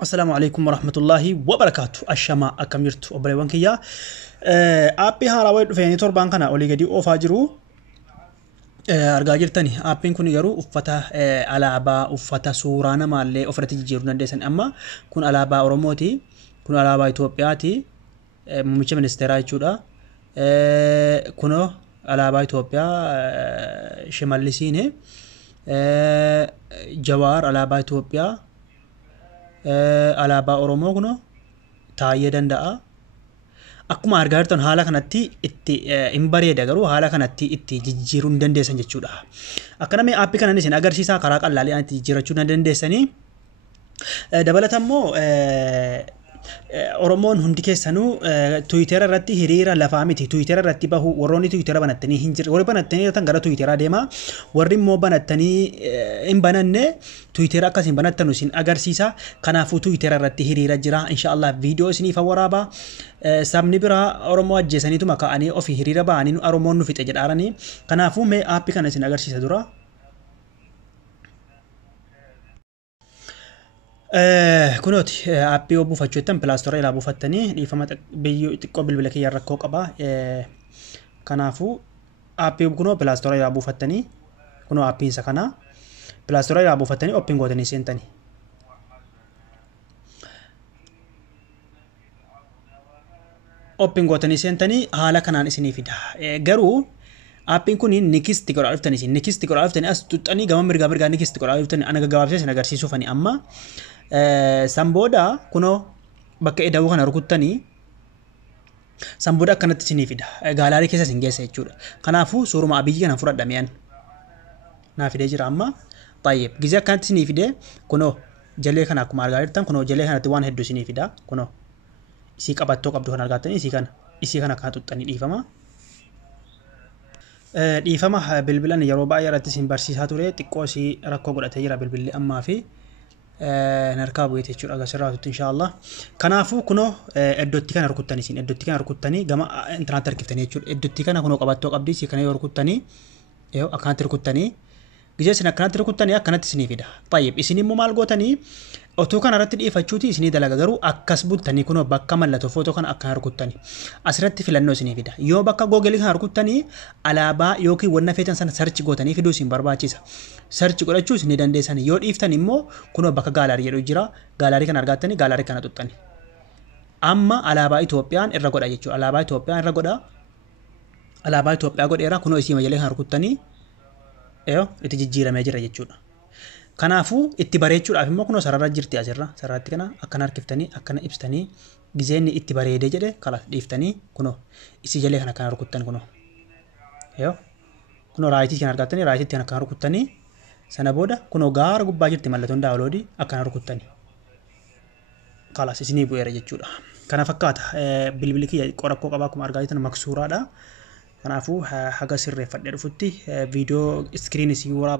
Assalamu alaikum warahmatullahi wabarakatuh. Ashama akamirtu obboleewwan kiyya. Aappii haaraa wayii dhufee torbaan kana olii gadi oofaa jiru. Argaa jirtani aappiin kun garuu uffata alaabaa uffata suuraa namaallee ofirratti jijjiiruu dandeessan. Amma kun alaabaa Oromooti. Kun alaabaa Itoophiyaati. Muummicha ministeeraa jechuudha. Kunoo alaabaa Itoophiyaa Shimallisiin Jawaar alaabaa Itoophiyaa alaabaa Oromoo kuno taa'ee danda'a. Akkuma argaa jirtan haala kanatti itti hin bareeda garuu haala kanatti itti jijjiiruu hin dandeessan jechuudha. Akkana mee aappii kana isin agarsiisaa karaa qal'aalee itti jijjiirrachuu hin dandeessanii. Dabalataan immoo Oromoon hundi keessanuu Twitter irratti hiriira lafaa miti. Twitter irratti bahu warroonni Twitter banattanii hin jirre. Warri banattanii irratti gara Twitter deema. Warri immoo banattanii hin bananne Twitter akkasiin banattanu isin agarsiisa. Kanaafuu Twitter irratti hiriira jira. Inshallah viidiyoo isiniif waraaba. Sabni biraa Oromoo ajjeesaniituma ka'anii ofii hiriira ba'anii Oromoon nu fixe jedhaaranii. Kanaafuu mee aappii kana isin agarsiisa dura. Kunooti aappii yoo buufachuutan pilaastoora ilaa buufattanii dhiifama biyyoo xiqqoo bilbila kiyya rakkoo qaba. Kanaafuu aappii kunoo pilaastoora ilaa buufattanii kunoo aappii isa kana pilaastoora ilaa buufattanii ooppiin gootanii seentanii. Ooppiin gootanii seentanii haala kanaan isinii fida. Garuu aappiin kun nikisti godhaa dhuftanii isin nikisti godhaa dhuftanii as tuxxanii gama mirgaa nikisti godhaa dhuftanii ana gaggabaabsee isin agarsiisuufani amma. Samboda kuno bakka edawuu kana rukuttanii samboda akkanatti isinii fida. Gaalaarii keessa isin geessa jechuudha. Kanaafuu suuruma abiyyi kana fudhadhameen naa fidee jira amma. Baay'ee gizee akkanatti isinii fidee kuno jalee kana akkuma argaa jirtan kuno jalee kanatti waan hedduu isinii fida. Kuno isii qabattoo qabdu kan argattanii isii kana kan tuxxanii dhiifama. Dhiifama bilbilan yeroo baay'ee irratti isin barsiisaa ture xiqqoo isii rakkoo godhatee jira bilbilli ammaa fi narkaa bu'eete jechuudha agarsiiraatutti inshallah. Kanaafuu kunoo iddootti kana rukuttanii isin iddootti kana rukuttanii gama interneti harkiftanii jechuudha. Iddootti kana kunoo qabattoo qabdii isii kana yoo rukuttanii yoo akkanatti rukuttanii gizee isin akkanatti rukuttanii akkanatti isinii fida. Baay'ee isin immoo maal gootanii otoo kana irratti dhiifachuuti isinii dalaga garuu akkas bultanii kunoo bakka mallattoo footoo kana akkana rukuttanii asirratti filannoo isinii fida. Yoo bakka googelii kana rukuttanii alaabaa yookiin wanna feetan sana sarchi gootanii fiduu isin barbaachisa. Sarchi godhachuu isin dandeessan yoo dhiiftan immoo kunoo bakka gaalaarii jedhu jira. Gaalaarii kana argattanii gaalaarii kana tuxxanii. Amma alaabaa Itoophiyaan irra godha jechuudha. Alaabaa Itoophiyaan irra godha. Alaabaa Itoophiyaa godheera kunoo isii majalee kana rukuttanii itti jijjiiramee jira jechuudha. Kanaafuu itti bareechuudhaaf immoo kunoo sarara jirti asirra sararratti kana akkana harkiftanii akkana ibsitanii gizeenni itti bareedee jedhe kalas dhiiftanii kunoo isii jalee kana akkana rukuttan kunoo kunoo raayitii kana argattanii raayitiitti kana akkana rukuttanii sana booda kunoo gaara gubbaa jirti mallattoon daawuloodii akkana rukuttanii kalas isinii bu'eera jechuudha. Kana fakkaata bilbilli kiyya qorakkoo qabaa akkuma argaa jirtan maksuuraadha. Kanaafuu haga sirreeffadhee dhufutti viidiyoo iskiriinis waraaba.